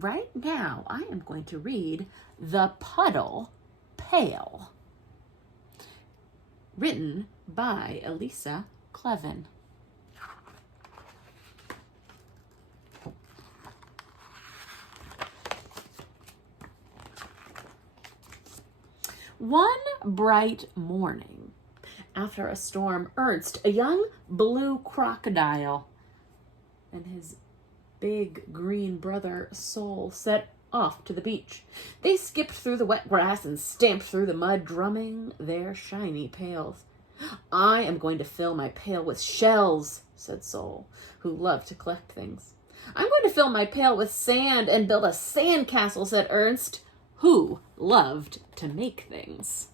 right now I am going to read The Puddle Pail, written by Elisa Kleven. One bright morning, after a storm, Ernst, a young blue crocodile, and his big green brother, Sol, set off to the beach. They skipped through the wet grass and stamped through the mud, drumming their shiny pails. I am going to fill my pail with shells, said Sol, who loved to collect things. I'm going to fill my pail with sand and build a sand castle, said Ernst, who loved to make things.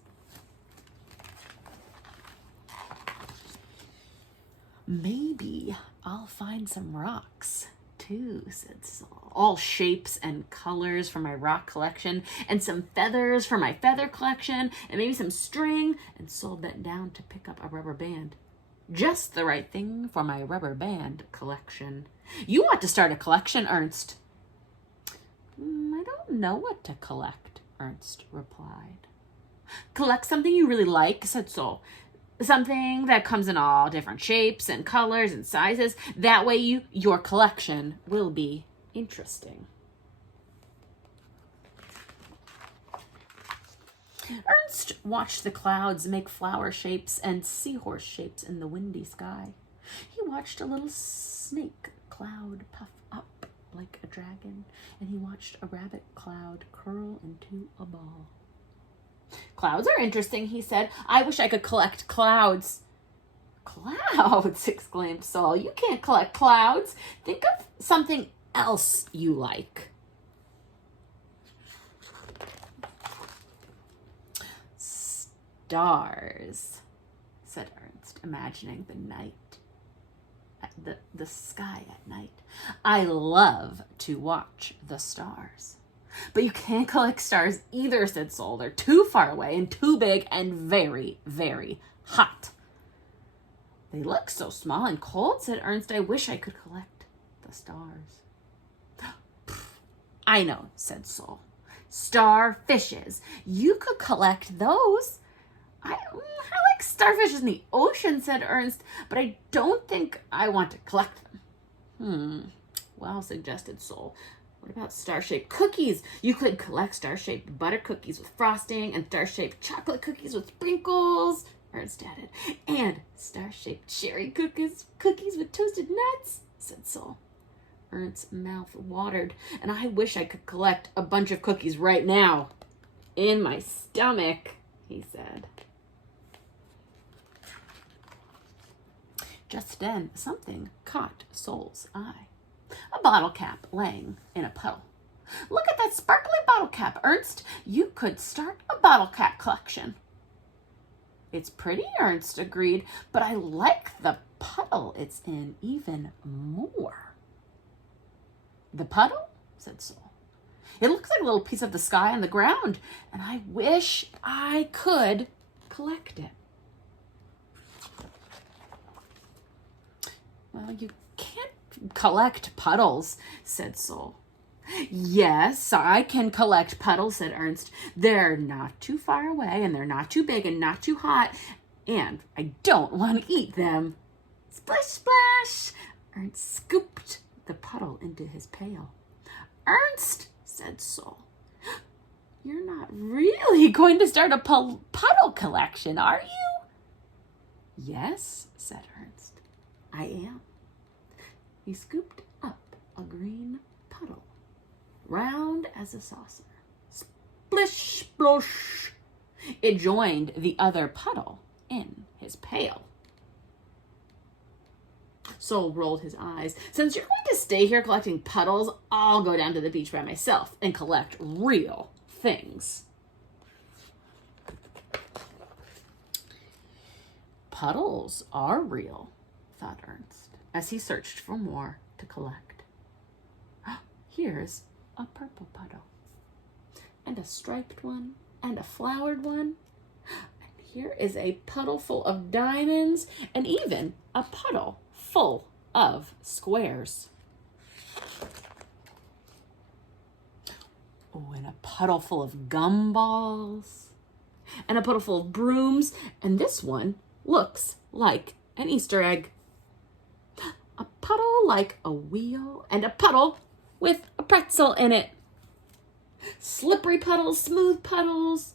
Maybe I'll find some rocks, too, said Sol. All shapes and colors for my rock collection, and some feathers for my feather collection, and maybe some string. And Sol bent down to pick up a rubber band. Just the right thing for my rubber band collection. You want to start a collection, Ernst. I don't know what to collect, Ernst replied. Collect something you really like, said Sol. Something that comes in all different shapes and colors and sizes. That way your collection will be interesting. Ernst watched the clouds make flower shapes and seahorse shapes in the windy sky. He watched a little snake cloud puff up like a dragon, and he watched a rabbit cloud curl into a ball. Clouds are interesting, he said. I wish I could collect clouds. Clouds, exclaimed Sol. You can't collect clouds. Think of something else you like. Stars, said Ernst, imagining the night. The sky at night. I love to watch the stars. But you can't collect stars either, said Sol. They're too far away and too big and very, very hot. They look so small and cold, said Ernst. I wish I could collect the stars. I know, said Sol. Starfishes. You could collect those. I like starfishes in the ocean, said Ernst, but I don't think I want to collect them. Well, suggested Sol. What about star-shaped cookies? You could collect star-shaped butter cookies with frosting and star-shaped chocolate cookies with sprinkles, Ernst added. And star-shaped cherry cookies with toasted nuts, said Sol. Ernst's mouth watered, and I wish I could collect a bunch of cookies right now. In my stomach, he said. Just then, something caught Sol's eye. A bottle cap laying in a puddle. Look at that sparkly bottle cap, Ernst. You could start a bottle cap collection. It's pretty, Ernst agreed, but I like the puddle it's in even more. The puddle? Said Sol. It looks like a little piece of the sky on the ground, and I wish I could collect it. Well, you can't collect puddles, said Sol. Yes, I can collect puddles, said Ernst. They're not too far away, and they're not too big and not too hot, and I don't want to eat them. Splish, splash! Ernst scooped the puddle into his pail. Ernst, said Sol, you're not really going to start a puddle collection, are you? Yes, said Ernst, I am. He scooped up a green puddle, round as a saucer. Splish, splosh! It joined the other puddle in his pail. Sol rolled his eyes. Since you're going to stay here collecting puddles, I'll go down to the beach by myself and collect real things. Puddles are real, thought Ernst, as he searched for more to collect. Here's a purple puddle, and a striped one, and a flowered one. And here is a puddle full of diamonds, and even a puddle full of squares. Oh, and a puddle full of gumballs. And a puddle full of brooms. And this one looks like an Easter egg. A puddle like a wheel, and a puddle with a pretzel in it. Slippery puddles, smooth puddles,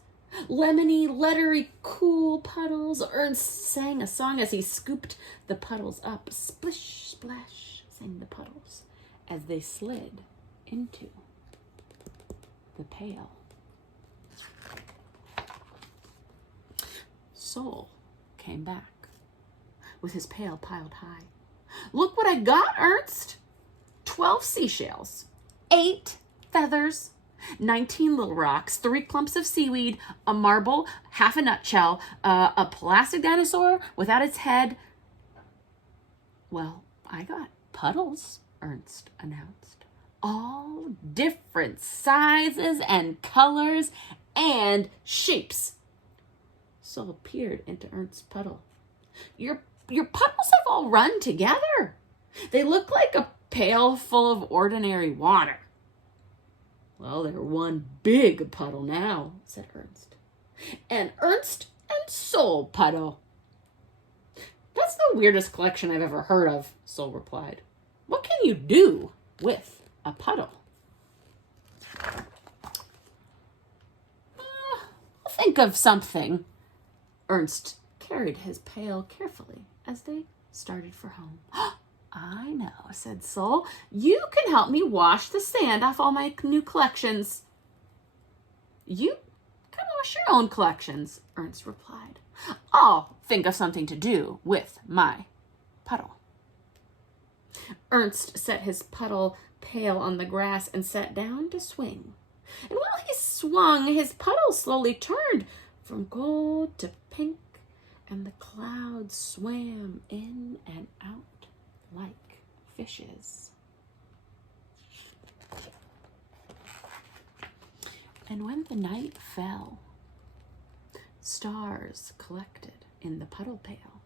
lemony, lettery, cool puddles. Ernst sang a song as he scooped the puddles up. Splish, splash, sang the puddles as they slid into the pail. Sol came back with his pail piled high. Look what I got, Ernst. 12 seashells, 8 feathers, 19 little rocks, 3 clumps of seaweed, a marble, half a nutshell, a plastic dinosaur without its head. Well, I got puddles, Ernst announced. All different sizes and colors and shapes. Sol peered into Ernst's puddle. Your puddles have all run together. They look like a pail full of ordinary water. Well, they're one big puddle now, said Ernst. And Ernst and Sol puddle. That's the weirdest collection I've ever heard of, Sol replied. What can you do with a puddle? I'll think of something. Ernst carried his pail carefully as they started for home. I know, said Sol. You can help me wash the sand off all my new collections. You can wash your own collections, Ernst replied. I'll think of something to do with my puddle. Ernst set his puddle pail on the grass and sat down to swing. And while he swung, his puddle slowly turned from gold to pink, and the clouds swam in and out like fishes. And when the night fell, stars collected in the puddle pail,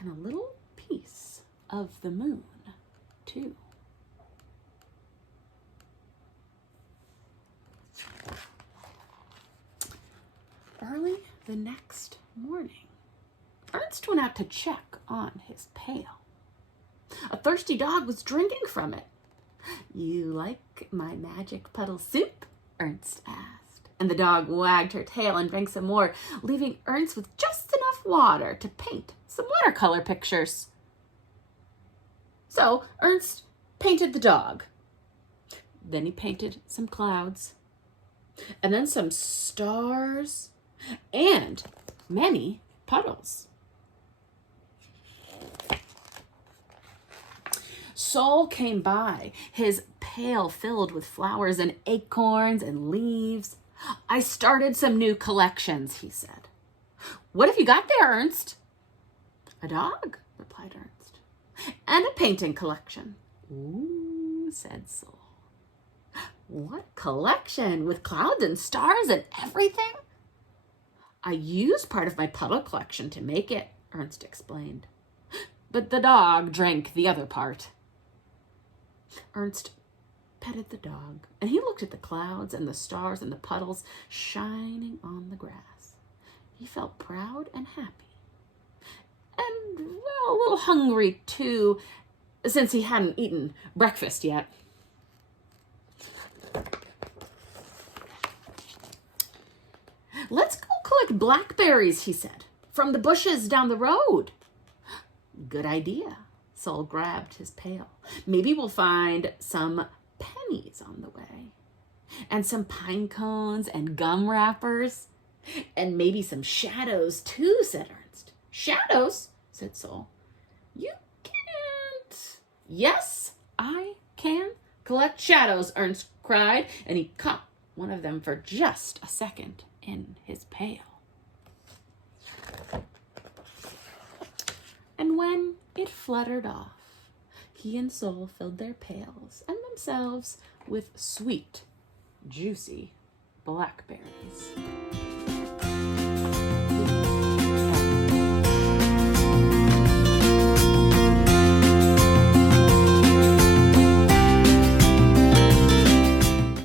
and a little piece of the moon, too. Early the next morning, Ernst went out to check on his pail. A thirsty dog was drinking from it. You like my magic puddle soup? Ernst asked. And the dog wagged her tail and drank some more, leaving Ernst with just enough water to paint some watercolor pictures. So Ernst painted the dog. Then he painted some clouds, and then some stars, and many puddles. Sol came by, his pail filled with flowers and acorns and leaves. I started some new collections, he said. What have you got there, Ernst? A dog, replied Ernst, and a painting collection. Ooh, said Sol. What collection, with clouds and stars and everything? I used part of my puddle collection to make it, Ernst explained. But the dog drank the other part. Ernst petted the dog, and he looked at the clouds and the stars and the puddles shining on the grass. He felt proud and happy. And, well, a little hungry, too, since he hadn't eaten breakfast yet. Let's go collect blackberries, he said, from the bushes down the road. Good idea. Sol grabbed his pail. Maybe we'll find some pennies on the way, and some pine cones and gum wrappers, and maybe some shadows too, said Ernst. Shadows, said Sol. You can't. Yes, I can collect shadows, Ernst cried, and he caught one of them for just a second in his pail. And when it fluttered off, he and Sol filled their pails and themselves with sweet, juicy blackberries.